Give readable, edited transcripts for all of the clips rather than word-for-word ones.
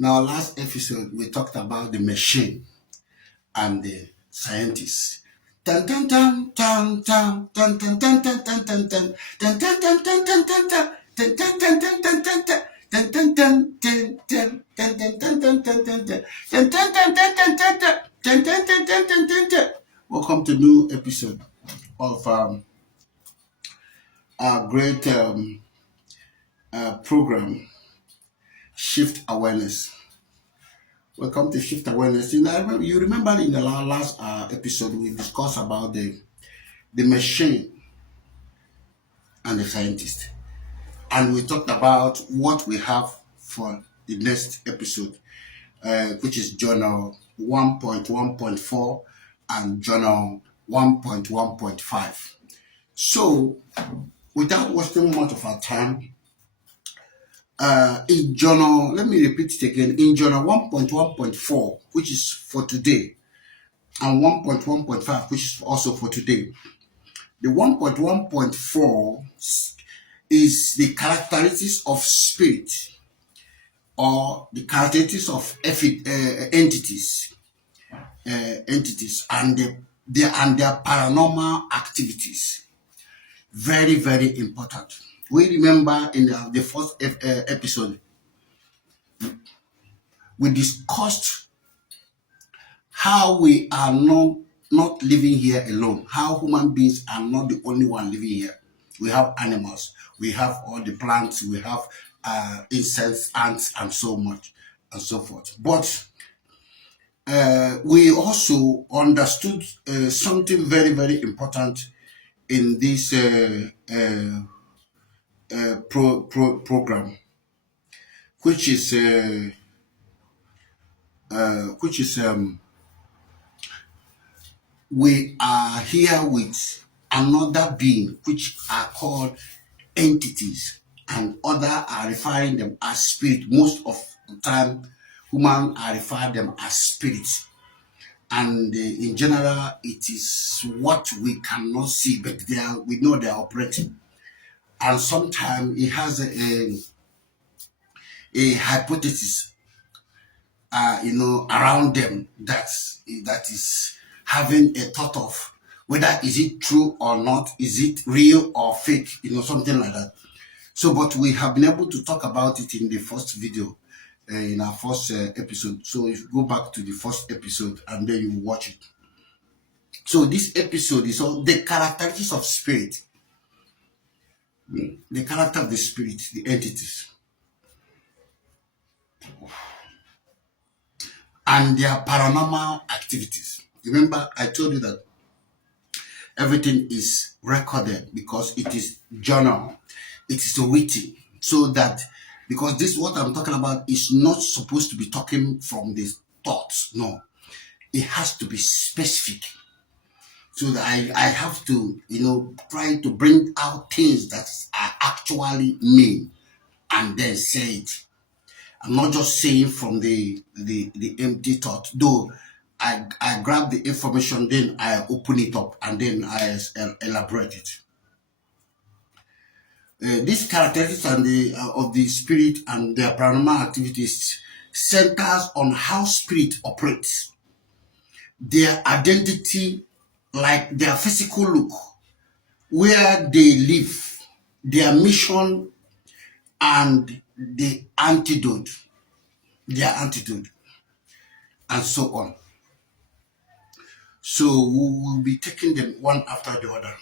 Now, last episode, we talked about the machine and the scientists. Dun, dun, dun, dun, dun, dun, dun, dun, dun, dun, dun, dun, dun, dun, dun, dun, dun, dun, dun. Dun, dun, dun, dun, dun, dun, dun. Dun, dun, dun, dun, dun, dun, dun, dun, dun, dun, dun, dun. Dun, dun, dun, dun, dun, dun, dun. Dun, dun, dun, dun, dun, dun, dun. Welcome to new episode of our great program, Shift Awareness. Welcome to Shift Awareness. You remember in the last episode we discussed about the machine and the scientist, and we talked about what we have for the next episode, which is Journal 1.1.4 and Journal 1.1.5. So, without wasting much of our time, in journal, let me repeat it again, in journal 1.1.4, which is for today, and 1.1.5, which is also for today. The 1.1.4 is the characteristics of spirit, or the characteristics of entities and their paranormal activities. Very, very important. We remember in the first episode, we discussed how we are not living here alone, how human beings are not the only one living here. We have animals, we have all the plants, we have insects, ants, and so much and so forth. But we also understood something very, very important in this program, which is we are here with another being, which are called entities, and other are referring them as spirit. Most of the time, human are referring them as spirits, and in general, it is what we cannot see, but we know they are operating. And sometimes it has a hypothesis, around them that is having a thought of whether is it true or not, is it real or fake, something like that. So, but we have been able to talk about it in the first video, in our first episode. So if you go back to the first episode and then you watch it. So this episode is all the characteristics of spirit, the character of the spirit, the entities, and their paranormal activities. Remember, I told you that everything is recorded because it is journal, it is written, so that because this what I'm talking about is not supposed to be talking from the thoughts. No, it has to be specific. So that I have to, try to bring out things that are actually mean and then say it. I'm not just saying from the empty thought, though I grab the information, then I open it up and then I elaborate it. These characteristics and of the spirit and their paranormal activities centers on how spirit operates, their identity, like their physical look, where they live, their mission, and their antidote, and so on. So we will be taking them one after the other.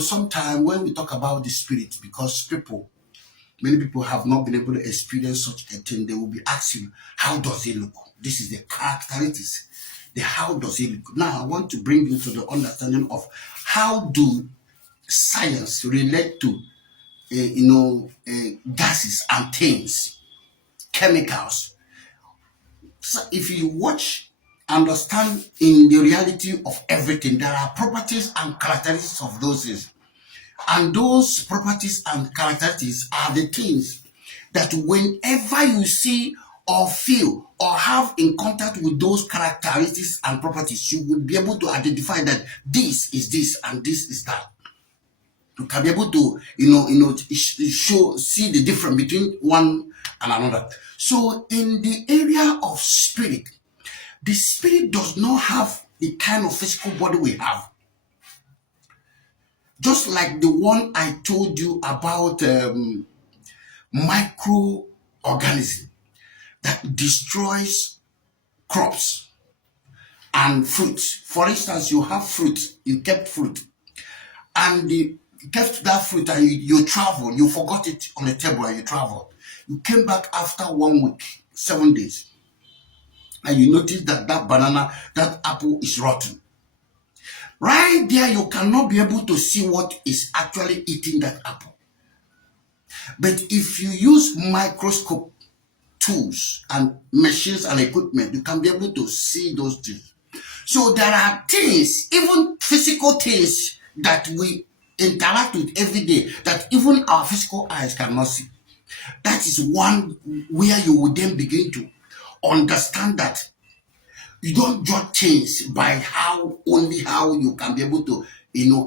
Sometimes when we talk about the spirit, because many people have not been able to experience such a thing, they will be asking, how does it look? This is the characteristics. How does it look? Now, I want to bring you to the understanding of how do science relate to, gases and things, chemicals. So if you understand in the reality of everything, there are properties and characteristics of those things. And those properties and characteristics are the things that whenever you see or feel or have in contact with those characteristics and properties, you will be able to identify that this is this and this is that. You can be able to, see the difference between one and another. So in the area of spirit, the spirit does not have the kind of physical body we have. Just like the one I told you about, microorganism that destroys crops and fruit. For instance, you have fruit, you kept fruit, and you kept that fruit and you travel, you forgot it on the table and you traveled. You came back after 1 week, 7 days, and you notice that that banana, that apple is rotten. Right there, you cannot be able to see what is actually eating that apple. But if you use microscope tools and machines and equipment, you can be able to see those things. So there are things, even physical things, that we interact with every day that even our physical eyes cannot see. That is one where you will then begin to understand that you don't judge things by only how you can be able to,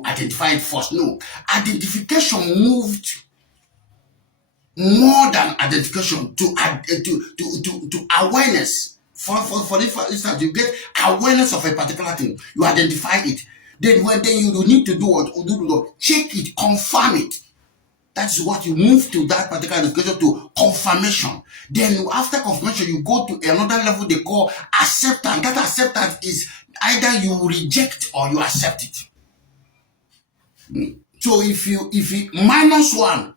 identify it first. No, identification moved more than identification to awareness. For instance, you get awareness of a particular thing, you identify it. Then you need to do what? Check it, confirm it. That's what you move to, that particular identification, to confirmation. Then after confirmation, you go to another level they call acceptance. That acceptance is either you reject or you accept it. So if you -1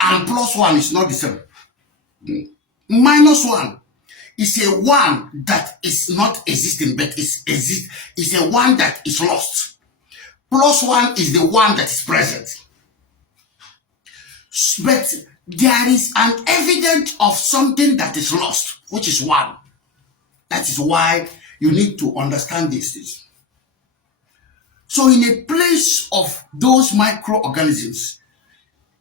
and +1 is not the same. -1 is a one that is not existing, but is a one that is lost. +1 is the one that is present. But there is an evidence of something that is lost, which is 1. That is why you need to understand these things. So in a place of those microorganisms,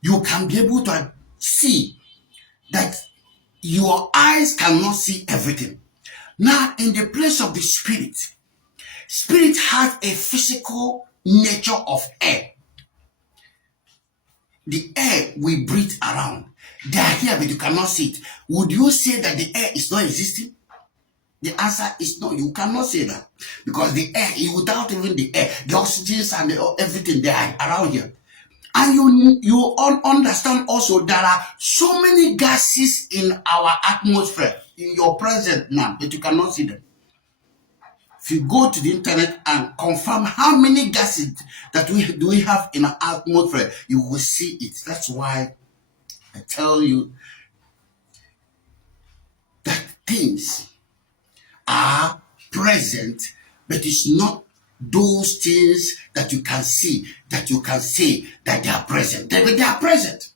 you can be able to see that your eyes cannot see everything. Now, in the place of the spirit, spirit has a physical nature of air. The air we breathe around, they are here, but you cannot see it. Would you say that the air is not existing? The answer is no. You cannot say that, because the air, without even the air, the oxygens and everything, they are around here. And you all understand also there are so many gases in our atmosphere, in your present now, that you cannot see them. If you go to the internet and confirm how many gases that we have in our atmosphere, you will see it. That's why I tell you that things are present, but it's not those things that you can see, that you can say that they are present. But they are present.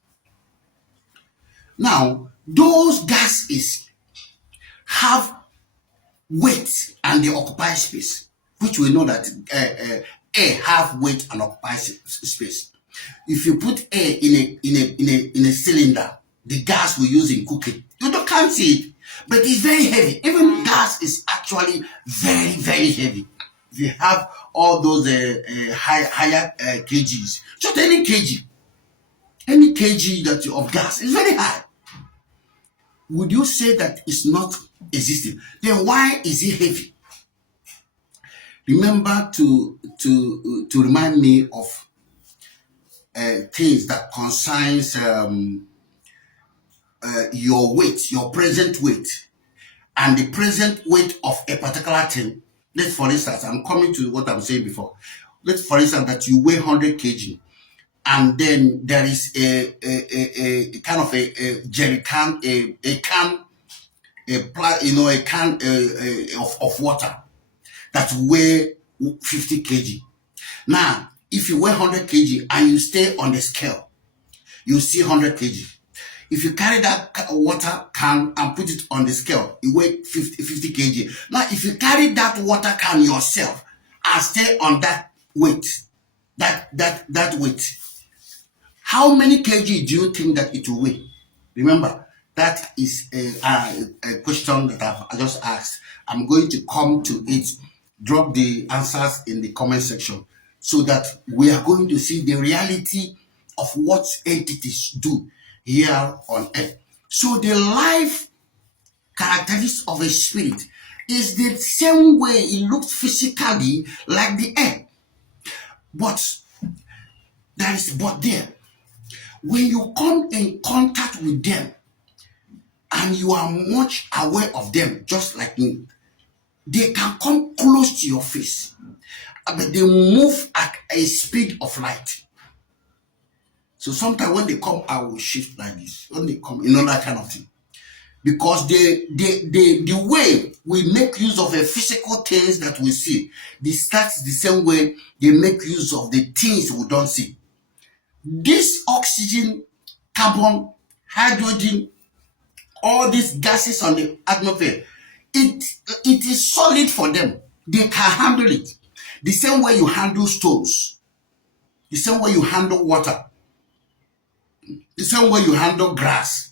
Now, those gases have weight and they occupy space, which we know that air have weight and occupy space. If you put air in a cylinder, the gas we use in cooking, can't see it, but it's very heavy. Even gas is actually very, very heavy. If you have all those higher kgs, just any kg that of gas is very high. Would you say that it's not existing? Then why is it heavy? Remember to remind me of things that concerns your weight, your present weight, and the present weight of a particular thing. Let's, for instance, I'm coming to what I'm saying before. Let's, for instance, that you weigh 100 kg, and then there is a kind of a jerry can, a can of water that weigh 50 kg. Now, if you weigh 100 kg and you stay on the scale, you see 100 kg. If you carry that water can and put it on the scale, you weigh 50 kg. Now, if you carry that water can yourself and stay on that weight, that weight, how many kg do you think that it will weigh? Remember, that is a question that I just asked. I'm going to come to it. Drop the answers in the comment section so that we are going to see the reality of what entities do. here on earth. So the life characteristics of a spirit is the same way it looks physically like the air. But there, when you come in contact with them and you are much aware of them, just like me, they can come close to your face, but they move at a speed of light. So sometimes when they come, I will shift like this. When they come, that kind of thing. Because the way we make use of the physical things that we see, starts the same way they make use of the things we don't see. This oxygen, carbon, hydrogen, all these gases on the atmosphere, it is solid for them. They can handle it. The same way you handle stones, the same way you handle water, the same way you handle grass,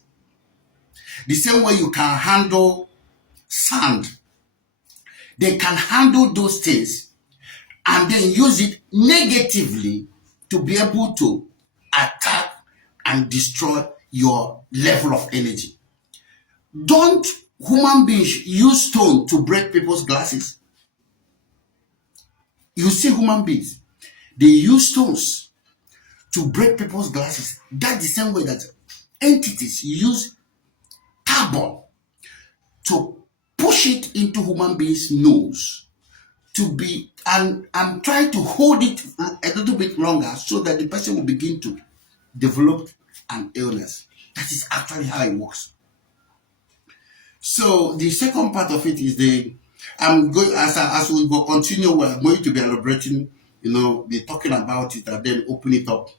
the same way you can handle sand. They can handle those things and then use it negatively to be able to attack and destroy your level of energy. Don't human beings use stone to break people's glasses? You see human beings, they use stones to break people's glasses. That's the same way that entities use carbon to push it into human beings' nose to be and try to hold it a little bit longer so that the person will begin to develop an illness. That is actually how it works. So the second part of it is I'm going as we go continue. We're going to be elaborating, be talking about it and then open it up.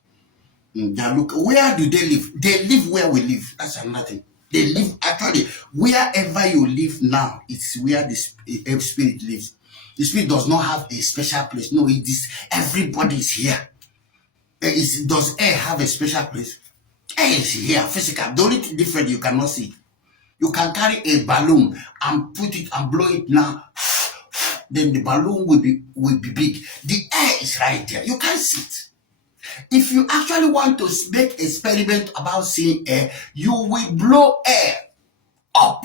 Look, where do they live? They live where we live. That's another thing. They live actually wherever you live now. It's where the spirit lives. The spirit does not have a special place. No, it is everybody is here. Does air have a special place? Air is here, physical. The only thing different you cannot see. You can carry a balloon and put it and blow it now. Then the balloon will be big. The air is right there. You can't see it. If you actually want to make an experiment about seeing air, you will blow air up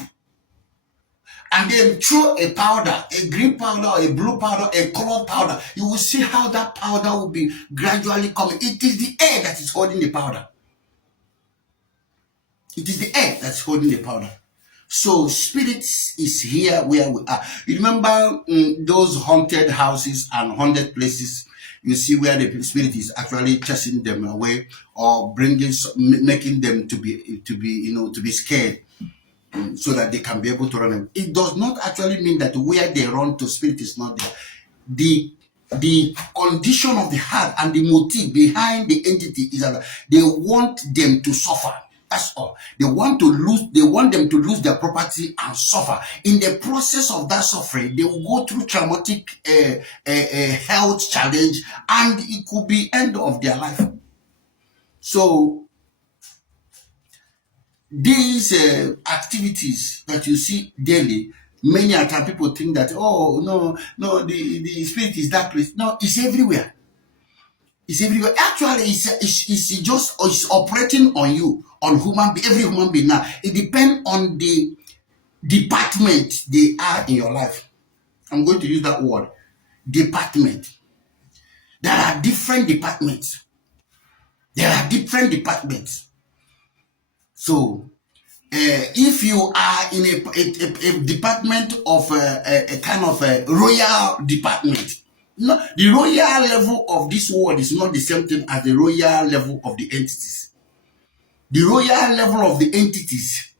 and then throw a powder, a green powder, a blue powder, a color powder. You will see how that powder will be gradually coming. It is the air that is holding the powder. It is the air that's holding the powder. So spirit is here where we are. You remember those haunted houses and haunted places? You see where the spirit is actually chasing them away or making them to be scared, so that they can be able to run them. It does not actually mean that where they run to, spirit is not there. The condition of the heart and the motive behind the entity is that they want them to suffer. That's all. They want them to lose their property and suffer. In the process of that suffering, they will go through traumatic health challenge, and it could be end of their life. So these activities that you see daily, many times people think that, oh no, the spirit is that place. No, it's everywhere. It's everywhere. Actually, it's operating on you, on every human being. Now, it depends on the department they are in your life. I'm going to use that word, department. There are different departments. So, if you are in a department of a kind of a royal department, no, the royal level of this world is not the same thing as the royal level of the entities. The royal level of the entities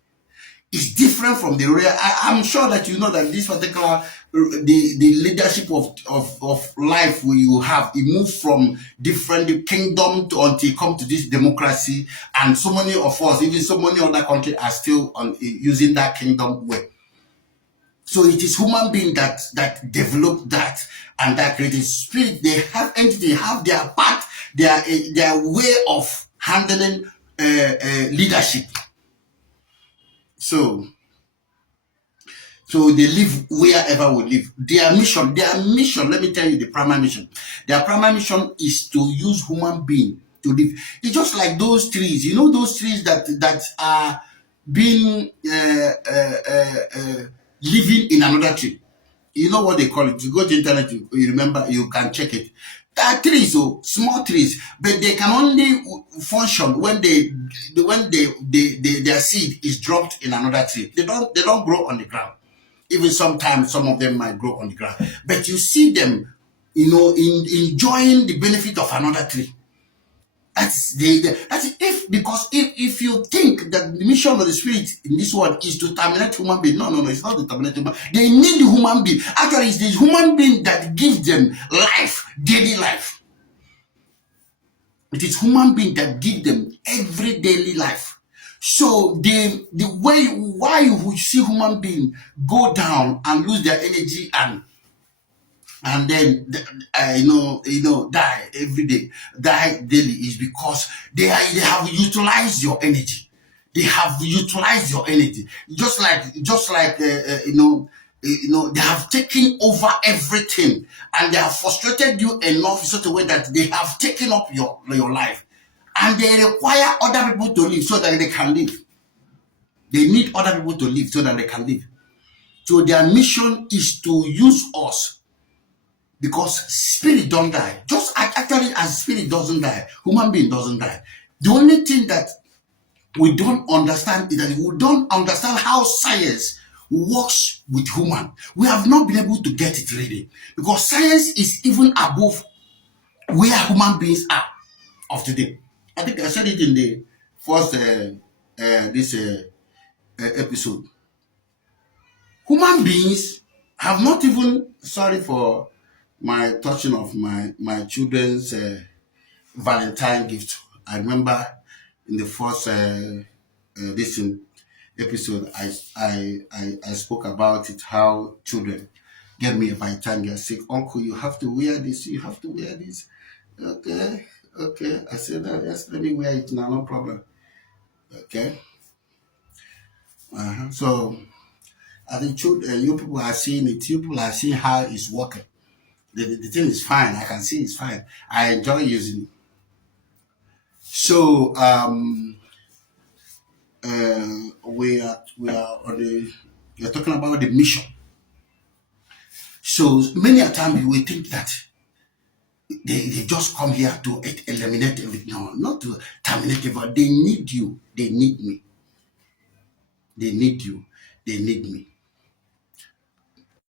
is different from the royal. I'm sure that you know that this particular the leadership of life you have, it moves from different kingdom until it come to this democracy, and so many of us, even so many other countries, are still using that kingdom way. So it is human being that develop that, and that created spirit. They have entity, have their part, their way of handling leadership. So they live wherever we live. Their mission, let me tell you the primary mission. Their primary mission is to use human being to live. It's just like those trees. You know those trees that are being living in another tree. You know what they call it. You go to internet, you remember, you can check it. There are trees, so small trees, but they can only function when their seed is dropped in another tree. They don't grow on the ground. Even sometimes some of them might grow on the ground, but you see them, enjoying the benefit of another tree. That's if because if you think that the mission of the spirit in this world is to terminate human being, no, it's not to terminate human. They need the human being. Actually, it's the human being that gives them life, daily life. It is human being that give them every daily life. So the way why you see human being go down and lose their energy and then die every day, die daily, is because they have utilized your energy. They have utilized your energy, just like they have taken over everything, and they have frustrated you enough in such a way that they have taken up your life, and they require other people to live so that they can live. They need other people to live so that they can live. So their mission is to use us, because spirit don't die. Just actually, as spirit doesn't die, human being doesn't die. The only thing that we don't understand is that we don't understand how science works with human. We have not been able to get it really, because science is even above where human beings are of today. I think I said it in the first this episode. Human beings have not even, sorry for my touching of my children's Valentine gift. I remember in the first this episode, I spoke about it, how children get me a Valentine gift. I said, "Uncle, you have to wear this. You have to wear this." Okay. I said, "Yes, let me wear it now. No problem." Okay. So I think you people are seeing it. You people are seeing how it's working. The thing is fine. I can see it's fine. I enjoy using it. So we're talking about the mission. So many a time you will think that they just come here to eliminate everything. No, not to terminate it, but they need you. They need me. They need you. They need me.